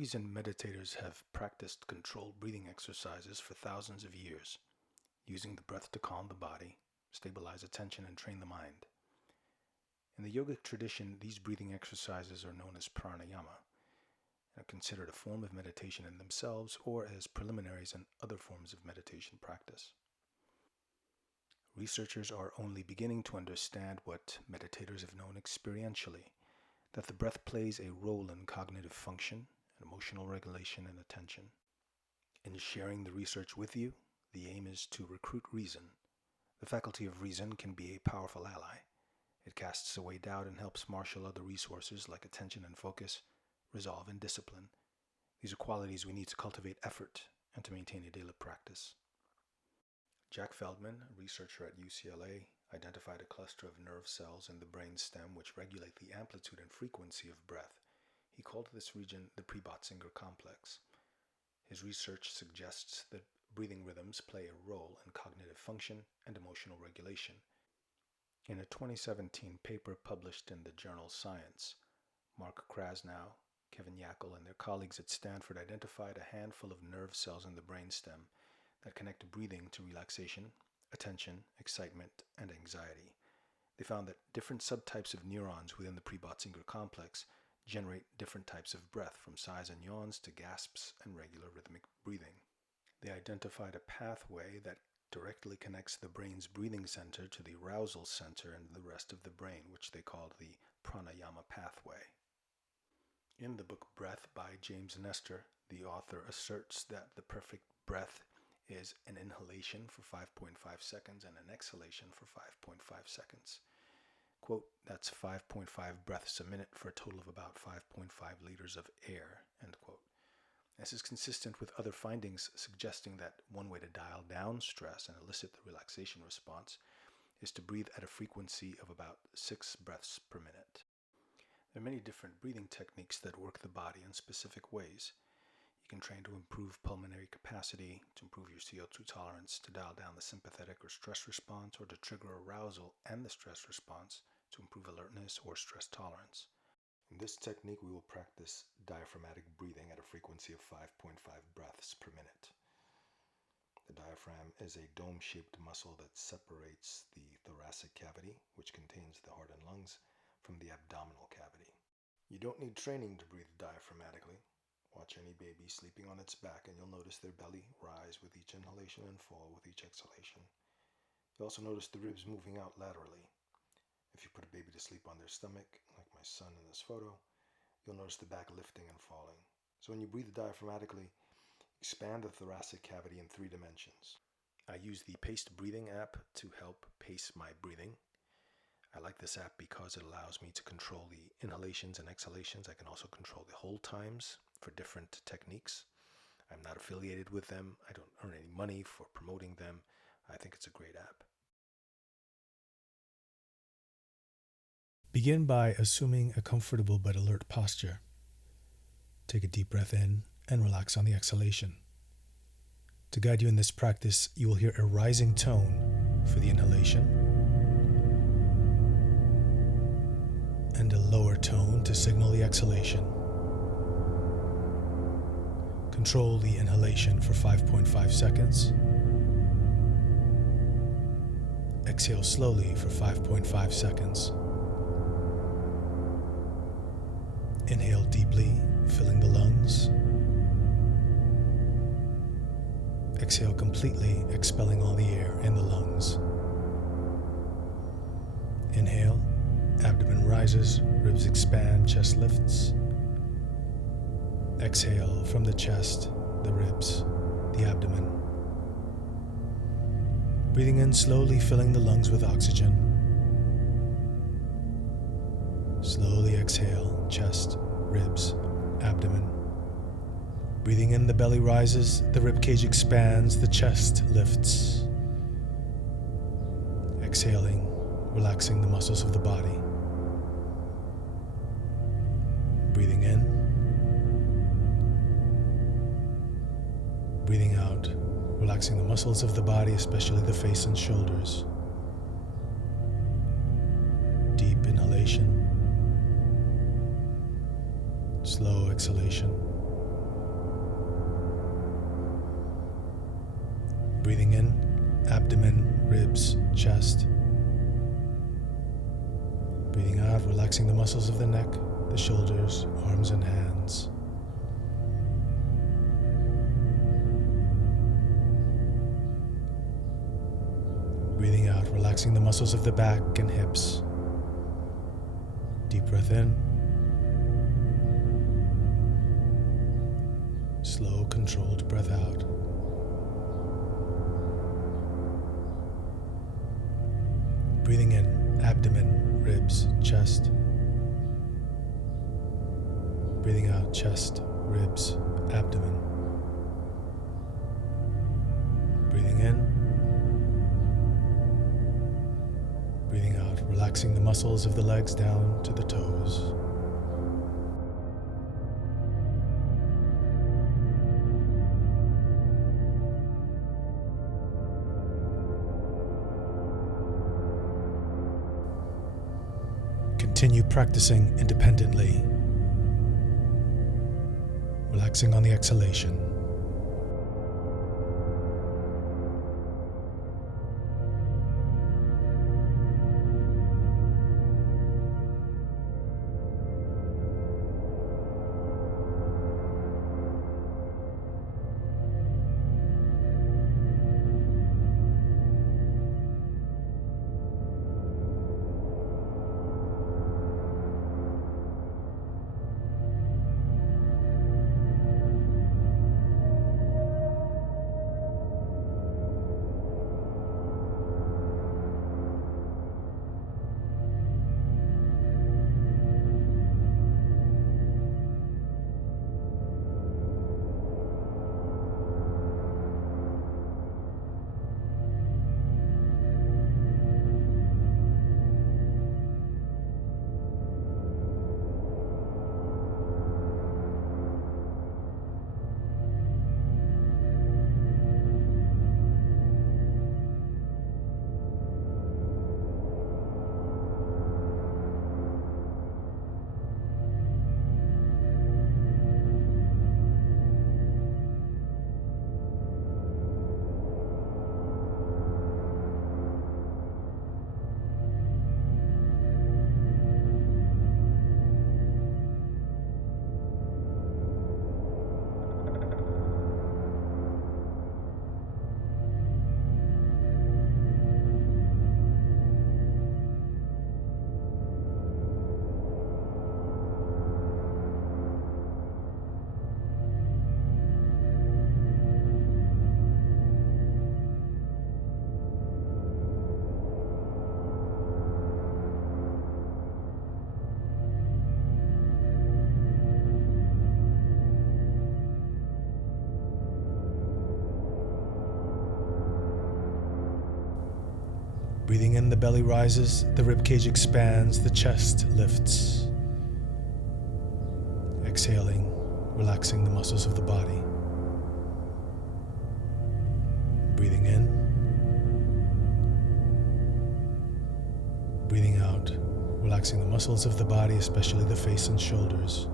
Yogis and meditators have practiced controlled breathing exercises for thousands of years, using the breath to calm the body, stabilize attention, and train the mind. In the yogic tradition, these breathing exercises are known as pranayama and are considered a form of meditation in themselves or as preliminaries in other forms of meditation practice. Researchers are only beginning to understand what meditators have known experientially, that the breath plays a role in cognitive function, emotional regulation, and attention. In sharing the research with you, the aim is to recruit reason. The faculty of reason can be a powerful ally. It casts away doubt and helps marshal other resources like attention and focus, resolve and discipline. These are qualities we need to cultivate effort and to maintain a daily practice. Jack Feldman, a researcher at UCLA, identified a cluster of nerve cells in the brain stem which regulate the amplitude and frequency of breath. He called this region the Prebotzinger complex. His research suggests that breathing rhythms play a role in cognitive function and emotional regulation. In a 2017 paper published in the journal Science, Mark Krasnow, Kevin Yackel, and their colleagues at Stanford identified a handful of nerve cells in the brainstem that connect breathing to relaxation, attention, excitement, and anxiety. They found that different subtypes of neurons within the Prebotzinger complex generate different types of breath, from sighs and yawns to gasps and regular rhythmic breathing. They identified a pathway that directly connects the brain's breathing center to the arousal center and the rest of the brain, which they called the pranayama pathway. In the book Breath by James Nestor, the author asserts that the perfect breath is an inhalation for 5.5 seconds and an exhalation for 5.5 seconds. Quote, that's 5.5 breaths a minute for a total of about 5.5 liters of air, end quote. This is consistent with other findings suggesting that one way to dial down stress and elicit the relaxation response is to breathe at a frequency of about 6 breaths per minute. There are many different breathing techniques that work the body in specific ways. You can train to improve pulmonary capacity, to improve your CO2 tolerance, to dial down the sympathetic or stress response, or to trigger arousal and the stress response to improve alertness or stress tolerance. In this technique, we will practice diaphragmatic breathing at a frequency of 5.5 breaths per minute. The diaphragm is a dome-shaped muscle that separates the thoracic cavity, which contains the heart and lungs, from the abdominal cavity. You don't need training to breathe diaphragmatically. Watch any baby sleeping on its back and you'll notice their belly rise with each inhalation and fall with each exhalation. You'll also notice the ribs moving out laterally. If you put a baby to sleep on their stomach, like my son in this photo, you'll notice the back lifting and falling. So when you breathe diaphragmatically, expand the thoracic cavity in 3 dimensions. I use the Paced Breathing app to help pace my breathing. I like this app because it allows me to control the inhalations and exhalations. I can also control the hold times for different techniques. I'm not affiliated with them. I don't earn any money for promoting them. I think it's a great app. Begin by assuming a comfortable but alert posture. Take a deep breath in and relax on the exhalation. To guide you in this practice, you will hear a rising tone for the inhalation and a lower tone to signal the exhalation. Control the inhalation for 5.5 seconds. Exhale slowly for 5.5 seconds. Inhale deeply, filling the lungs. Exhale completely, expelling all the air in the lungs. Inhale, abdomen rises, ribs expand, chest lifts. Exhale from the chest, the ribs, the abdomen. Breathing in slowly, filling the lungs with oxygen. Slowly exhale, chest, ribs, abdomen. Breathing in, the belly rises, the rib cage expands, the chest lifts. Exhaling, relaxing the muscles of the body. Breathing in. Breathing out, relaxing the muscles of the body, especially the face and shoulders. Deep inhalation. Slow exhalation. Breathing in, abdomen, ribs, chest. Breathing out, relaxing the muscles of the neck, the shoulders, arms and hands. Breathing out, relaxing the muscles of the back and hips. Deep breath in. Slow, controlled breath out. Breathing in, abdomen, ribs, chest. Breathing out, chest, ribs, abdomen. Breathing in. Breathing out, relaxing the muscles of the legs down to the toes. Continue practicing independently, relaxing on the exhalation. Breathing in, the belly rises, the ribcage expands, the chest lifts. Exhaling, relaxing the muscles of the body. Breathing in. Breathing out, relaxing the muscles of the body, especially the face and shoulders.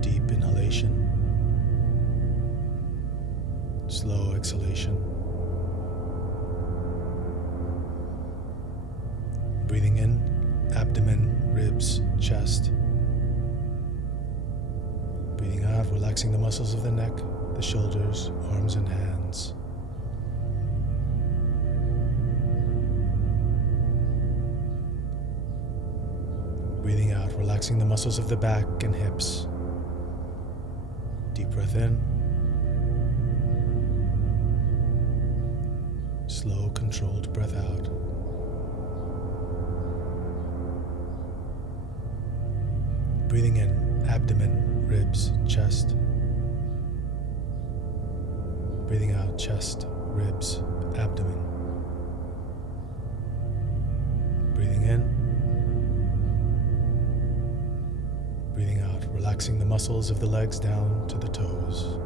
Deep inhalation. Slow exhalation. Breathing in, abdomen, ribs, chest. Breathing out, relaxing the muscles of the neck, the shoulders, arms and hands. Breathing out, relaxing the muscles of the back and hips. Deep breath in. Slow, controlled breath out. Breathing in, abdomen, ribs, chest. Breathing out, chest, ribs, abdomen. Breathing in. Breathing out, relaxing the muscles of the legs down to the toes.